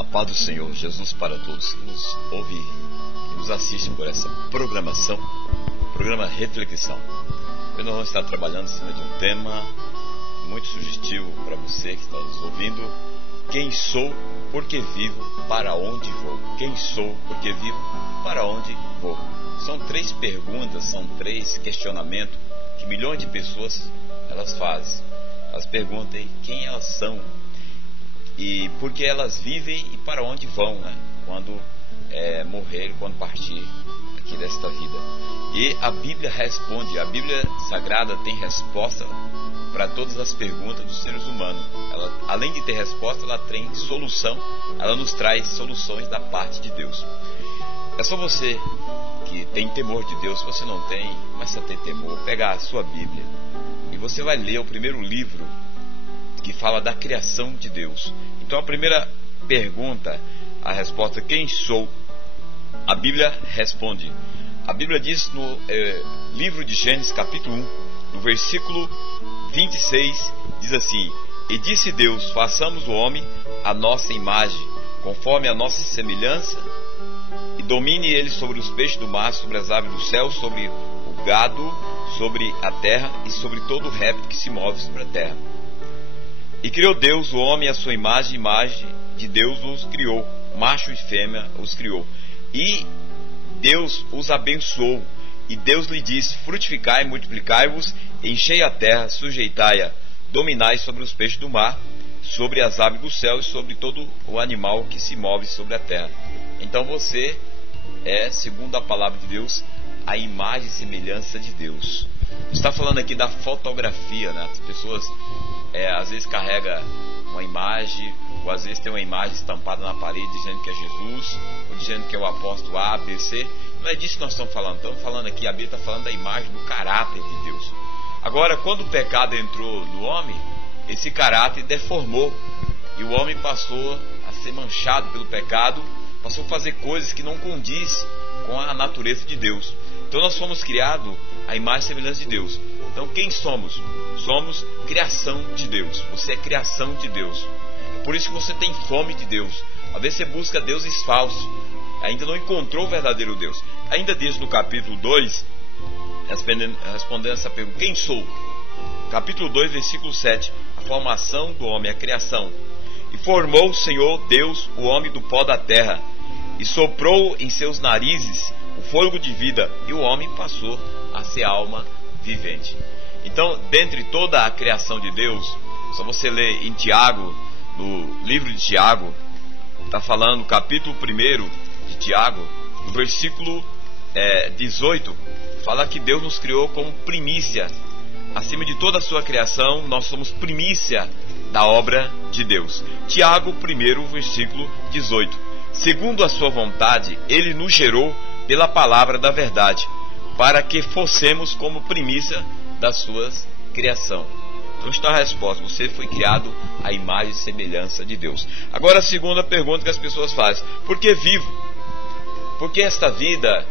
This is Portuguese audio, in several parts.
A paz do Senhor Jesus para todos que nos ouve e nos assiste por essa programação, programa Reflexão. Hoje nós vamos estar trabalhando em cima de um tema muito sugestivo para você que está nos ouvindo. Quem sou, porque vivo, para onde vou? Quem sou, porque vivo, para onde vou? São três perguntas, são três questionamentos que milhões de pessoas elas fazem. Elas perguntam quem elas são e por que elas vivem e para onde vão, né? Quando morrer, quando partir aqui desta vida. E a Bíblia responde, a Bíblia Sagrada tem resposta para todas as perguntas dos seres humanos. Ela, além de ter resposta, ela tem solução, ela nos traz soluções da parte de Deus. É só você que tem temor de Deus. Se você não tem, comece a ter temor, pega a sua Bíblia e você vai ler o primeiro livro que fala da criação de Deus. Então a primeira pergunta, a resposta, quem sou? A Bíblia responde. A Bíblia diz no livro de Gênesis capítulo 1, no versículo 26, diz assim: E disse Deus, façamos o homem à nossa imagem, conforme a nossa semelhança, e domine ele sobre os peixes do mar, sobre as aves do céu, sobre o gado, sobre a terra e sobre todo o réptil que se move sobre a terra. E criou Deus o homem à sua imagem, imagem de Deus os criou, macho e fêmea os criou. E Deus os abençoou, e Deus lhe disse: frutificai, multiplicai-vos, enchei a terra, sujeitai-a, dominai sobre os peixes do mar, sobre as aves do céu e sobre todo o animal que se move sobre a terra. Então você é, segundo a palavra de Deus, a imagem e semelhança de Deus. Está falando aqui da fotografia, né? As pessoas às vezes carregam uma imagem, ou às vezes tem uma imagem estampada na parede dizendo que é Jesus, ou dizendo que é o apóstolo A, B, C. Não é disso que nós estamos falando aqui, a Bíblia está falando da imagem, do caráter de Deus. Agora, quando o pecado entrou no homem, esse caráter deformou, e o homem passou a ser manchado pelo pecado, passou a fazer coisas que não condiz com a natureza de Deus. Então nós fomos criados à imagem e semelhança de Deus. Então quem somos? Somos criação de Deus. Você é criação de Deus. É por isso que você tem fome de Deus. Às vezes você busca deuses falsos, ainda não encontrou o verdadeiro Deus. Ainda diz no capítulo 2, respondendo essa pergunta, quem sou? Capítulo 2, versículo 7, a formação do homem, a criação. E formou o Senhor Deus o homem do pó da terra, e soprou em seus narizes o fôlego de vida, e o homem passou a ser alma vivente. Então, dentre toda a criação de Deus, só você ler em Tiago, no livro de Tiago, está falando, capítulo 1 de Tiago, no versículo 18, fala que Deus nos criou como primícia. Acima de toda a sua criação, nós somos primícia da obra de Deus. Tiago 1, versículo 18. Segundo a sua vontade, Ele nos gerou pela palavra da verdade, para que fossemos como primícia das suas criação. Então está a resposta, você foi criado à imagem e semelhança de Deus. Agora a segunda pergunta que as pessoas fazem: por que vivo? Porque esta vida,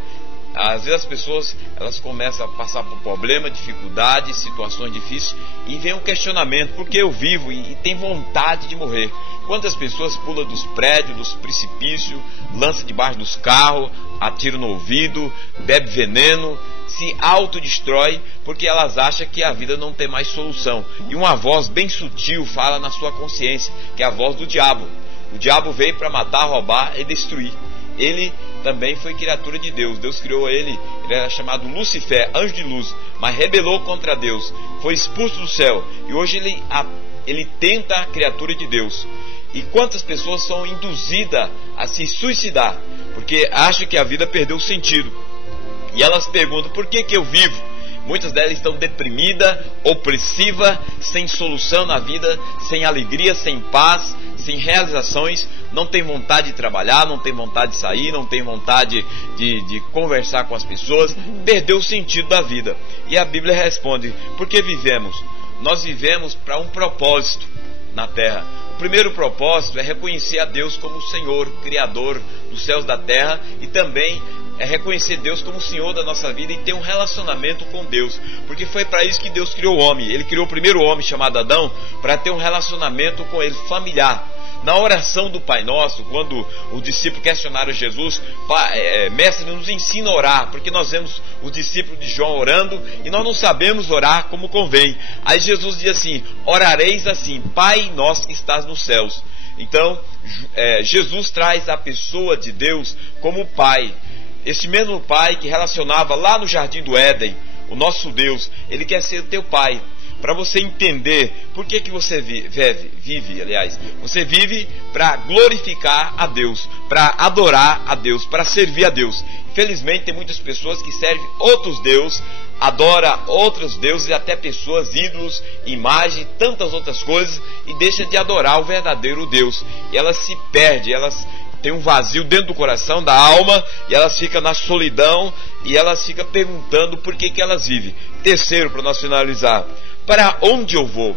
às vezes as pessoas elas começam a passar por problemas, dificuldades, situações difíceis, e vem um questionamento: por que eu vivo? E tem vontade de morrer. Quantas pessoas pulam dos prédios, dos precipícios, lança debaixo dos carros, atira no ouvido, bebe veneno, se autodestrói porque elas acham que a vida não tem mais solução. E uma voz bem sutil fala na sua consciência, que é a voz do diabo. O diabo veio para matar, roubar e destruir. Ele também foi criatura de Deus. Deus criou ele era chamado Lucifer, anjo de luz, mas rebelou contra Deus, foi expulso do céu, e hoje ele tenta a criatura de Deus. E quantas pessoas são induzidas a se suicidar porque acham que a vida perdeu o sentido, e elas perguntam: por que eu vivo? Muitas delas estão deprimidas, opressivas, sem solução na vida, sem alegria, sem paz, sem realizações, não tem vontade de trabalhar, não tem vontade de sair, não tem vontade de conversar com as pessoas, perdeu o sentido da vida. E a Bíblia responde: por que vivemos? Nós vivemos para um propósito na terra. O primeiro propósito é reconhecer a Deus como o Senhor, Criador dos céus e da terra, e também é reconhecer Deus como o Senhor da nossa vida e ter um relacionamento com Deus, porque foi para isso que Deus criou o homem. Ele criou o primeiro homem chamado Adão para ter um relacionamento com ele, familiar. Na oração do Pai Nosso, quando os discípulos questionaram Jesus, mestre, nos ensina a orar, porque nós vemos os discípulos de João orando e nós não sabemos orar como convém. Aí Jesus diz assim: orareis assim, Pai nosso que estás nos céus. Então Jesus traz a pessoa de Deus como Pai. Esse mesmo Pai que relacionava lá no Jardim do Éden, o nosso Deus, Ele quer ser teu Pai. Para você entender por que você vive, você vive para glorificar a Deus, para adorar a Deus, para servir a Deus. Infelizmente tem muitas pessoas que servem outros deuses, adoram outros deuses, até pessoas, ídolos, imagem, tantas outras coisas, e deixa de adorar o verdadeiro Deus. E elas se perdem, elas têm um vazio dentro do coração, da alma, e elas ficam na solidão, e elas ficam perguntando por que elas vivem. Terceiro, para nós finalizar: para onde eu vou?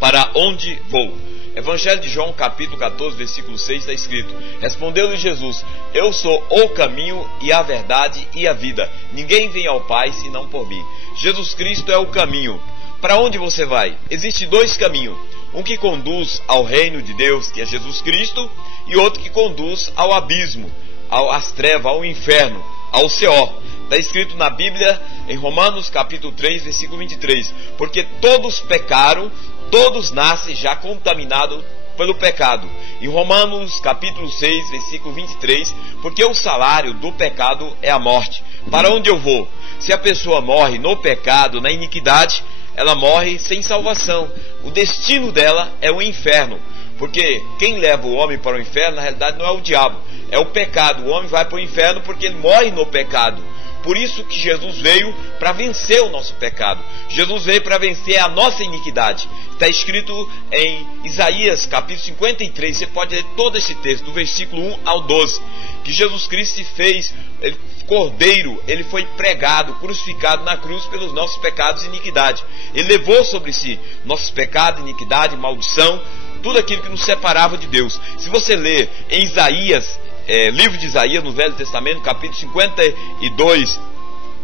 Para onde vou? Evangelho de João, capítulo 14, versículo 6, está escrito: respondeu-lhe Jesus: eu sou o caminho e a verdade e a vida. Ninguém vem ao Pai senão por mim. Jesus Cristo é o caminho. Para onde você vai? Existem dois caminhos. Um que conduz ao reino de Deus, que é Jesus Cristo, e outro que conduz ao abismo, às trevas, ao inferno, ao Seol. Está escrito na Bíblia, em Romanos capítulo 3, versículo 23, porque todos pecaram, todos nascem já contaminados pelo pecado. Em Romanos capítulo 6, versículo 23, porque o salário do pecado é a morte. Para onde eu vou? Se a pessoa morre no pecado, na iniquidade, ela morre sem salvação. O destino dela é o inferno. Porque quem leva o homem para o inferno, na realidade, não é o diabo, é o pecado. O homem vai para o inferno porque ele morre no pecado. Por isso que Jesus veio para vencer o nosso pecado. Jesus veio para vencer a nossa iniquidade. Está escrito em Isaías capítulo 53, você pode ler todo esse texto, do versículo 1 ao 12, que Jesus Cristo se fez cordeiro, ele foi pregado, crucificado na cruz pelos nossos pecados e iniquidade. Ele levou sobre si nossos pecados, iniquidade, maldição, tudo aquilo que nos separava de Deus. Se você ler em Isaías, livro de Isaías, no Velho Testamento, capítulo 52,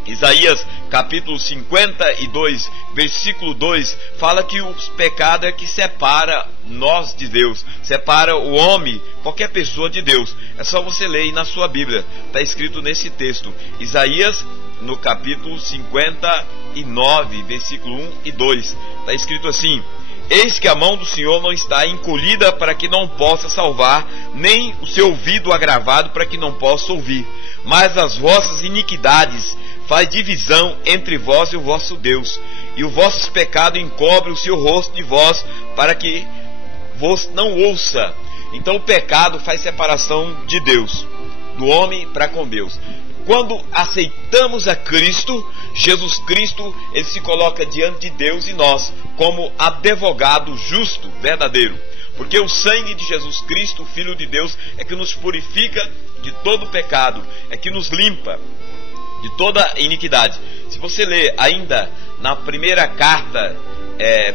Isaías capítulo 52, versículo 2, fala que o pecado é que separa nós de Deus, separa o homem, qualquer pessoa de Deus. É só você ler aí na sua Bíblia, está escrito nesse texto, Isaías no capítulo 59, versículo 1 e 2, está escrito assim: eis que a mão do Senhor não está encolhida para que não possa salvar, nem o seu ouvido agravado para que não possa ouvir. Mas as vossas iniquidades faz divisão entre vós e o vosso Deus, e o vosso pecado encobre o seu rosto de vós, para que vos não ouça. Então o pecado faz separação de Deus, do homem para com Deus. Quando aceitamos a Cristo, Jesus Cristo, ele se coloca diante de Deus e nós, como advogado justo, verdadeiro. Porque o sangue de Jesus Cristo, o Filho de Deus, é que nos purifica de todo pecado, é que nos limpa de toda iniquidade. Se você ler ainda na primeira carta,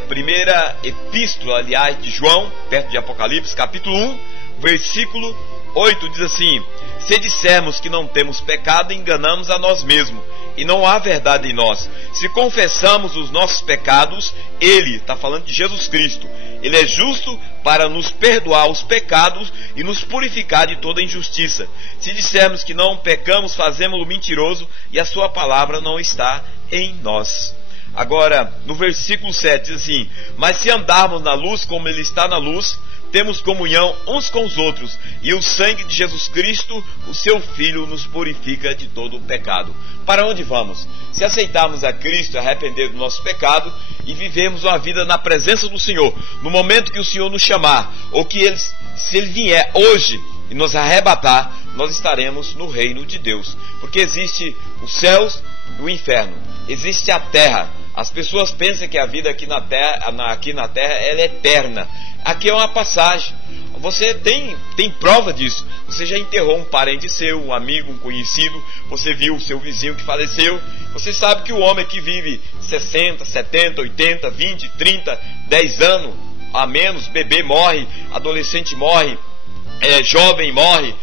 primeira epístola, aliás, de João, perto de Apocalipse, capítulo 1, versículo 8, diz assim: se dissermos que não temos pecado, enganamos a nós mesmos, e não há verdade em nós. Se confessamos os nossos pecados, Ele, está falando de Jesus Cristo, Ele é justo para nos perdoar os pecados e nos purificar de toda injustiça. Se dissermos que não pecamos, fazemos-lo mentiroso, e a sua palavra não está em nós. Agora, no versículo 7 diz assim: mas se andarmos na luz como Ele está na luz, temos comunhão uns com os outros, e o sangue de Jesus Cristo, o seu Filho, nos purifica de todo o pecado. Para onde vamos? Se aceitarmos a Cristo, arrepender do nosso pecado e vivemos uma vida na presença do Senhor, no momento que o Senhor nos chamar, ou que se Ele vier hoje e nos arrebatar, nós estaremos no reino de Deus. Porque existe os céus e o inferno, existe a terra. As pessoas pensam que a vida aqui na terra ela é eterna. Aqui é uma passagem. Você tem prova disso. Você já enterrou um parente seu, um amigo, um conhecido. Você viu o seu vizinho que faleceu. Você sabe que o homem que vive 60, 70, 80, 20, 30, 10 anos a menos, bebê morre, adolescente morre, jovem morre,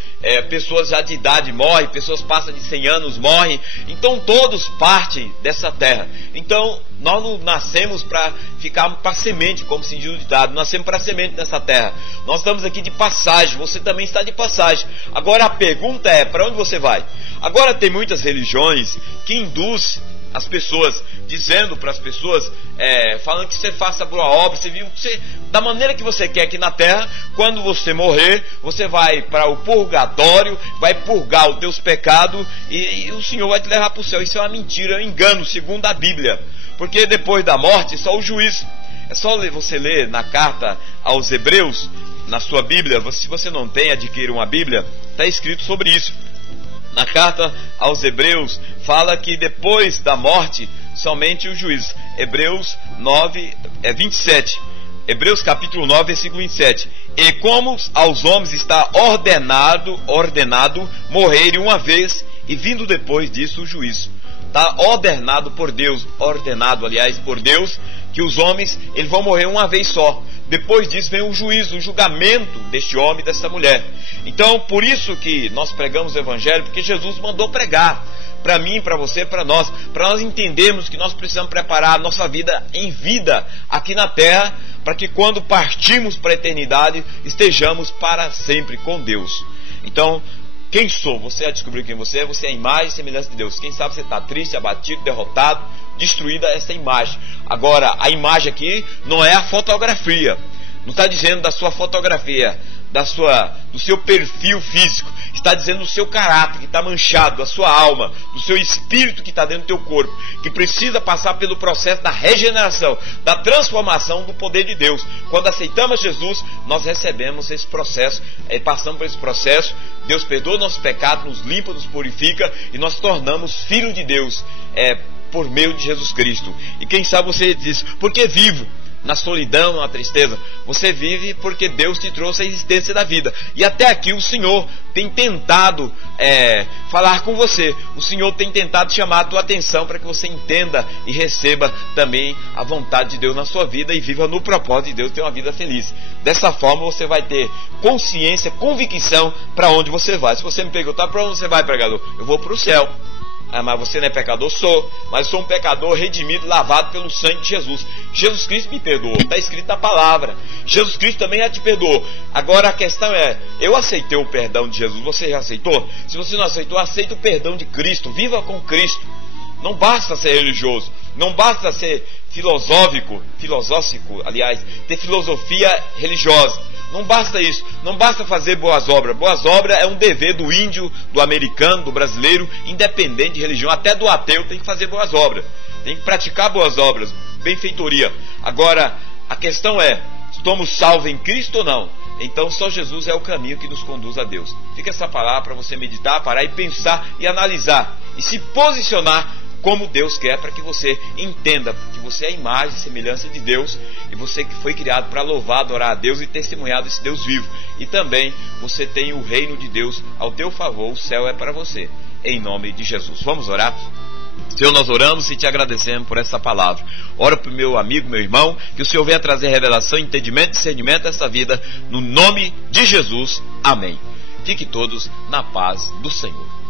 pessoas já de idade morrem, pessoas passam de 100 anos morrem. Então todos partem dessa terra. Então nós não nascemos para ficar para semente, como se diz o ditado, nascemos para semente nessa terra. Nós estamos aqui de passagem, você também está de passagem. Agora a pergunta é, para onde você vai? Agora tem muitas religiões que induzem as pessoas, dizendo para as pessoas, falando que você faça boa obra, você viu, da maneira que você quer aqui na terra. Quando você morrer, você vai para o purgatório, vai purgar os teus pecados e o Senhor vai te levar para o céu. Isso é uma mentira, é um engano, segundo a Bíblia. Porque depois da morte é só o juízo. É só você ler na carta aos Hebreus, na sua Bíblia. Se você não tem, adquira uma Bíblia, está escrito sobre isso. Na carta aos Hebreus fala que depois da morte somente o juízo. Hebreus 27. Hebreus capítulo 9, versículo 27. E como aos homens está ordenado morrerem uma vez, e vindo depois disso o juízo. Está ordenado por Deus, por Deus, que os homens eles vão morrer uma vez só. Depois disso vem o juízo, o julgamento deste homem e dessa mulher. Então, por isso que nós pregamos o Evangelho, porque Jesus mandou pregar. Para mim, para você, para nós entendermos que nós precisamos preparar a nossa vida em vida aqui na terra, para que quando partirmos para a eternidade, estejamos para sempre com Deus. Então, quem sou? Você já descobriu quem você é a imagem e semelhança de Deus. Quem sabe você está triste, abatido, derrotado, destruída essa imagem. Agora, a imagem aqui não é a fotografia. Não está dizendo da sua fotografia, do seu perfil físico. Está dizendo do seu caráter que está manchado, da sua alma, do seu espírito que está dentro do teu corpo, que precisa passar pelo processo da regeneração, da transformação do poder de Deus. Quando aceitamos Jesus, nós recebemos esse processo, passamos por esse processo. Deus perdoa nossos pecados, nos limpa, nos purifica e nós tornamos filhos de Deus por meio de Jesus Cristo. E quem sabe você diz, por que vivo na solidão, na tristeza? Você vive porque Deus te trouxe a existência da vida. E até aqui o Senhor tem tentado falar com você. O Senhor tem tentado chamar a tua atenção para que você entenda e receba também a vontade de Deus na sua vida e viva no propósito de Deus, ter uma vida feliz. Dessa forma você vai ter consciência, convicção para onde você vai. Se você me perguntar, para onde você vai, pregador? Eu vou para o céu. Ah, mas você não é pecador? Sou, mas sou um pecador redimido, lavado pelo sangue de Jesus. Jesus Cristo me perdoou, está escrito na palavra. Jesus Cristo também já te perdoou. Agora a questão é, eu aceitei o perdão de Jesus, você já aceitou? Se você não aceitou, aceita o perdão de Cristo, viva com Cristo. Não basta ser religioso, não basta ser filosófico, aliás, ter filosofia religiosa. Não basta isso, não basta fazer boas obras. Boas obras é um dever do índio, do americano, do brasileiro, independente de religião, até do ateu tem que fazer boas obras, tem que praticar boas obras, benfeitoria. Agora, a questão é, estamos salvos em Cristo ou não? Então só Jesus é o caminho que nos conduz a Deus. Fica essa palavra para você meditar, parar e pensar e analisar e se posicionar como Deus quer, para que você entenda que você é a imagem e semelhança de Deus e você que foi criado para louvar, adorar a Deus e testemunhar desse Deus vivo. E também você tem o reino de Deus ao teu favor, o céu é para você, em nome de Jesus. Vamos orar? Senhor, nós oramos e te agradecemos por essa palavra. Ora para o meu amigo, meu irmão, que o Senhor venha trazer revelação, entendimento e discernimento dessa vida, no nome de Jesus. Amém. Fiquem todos na paz do Senhor.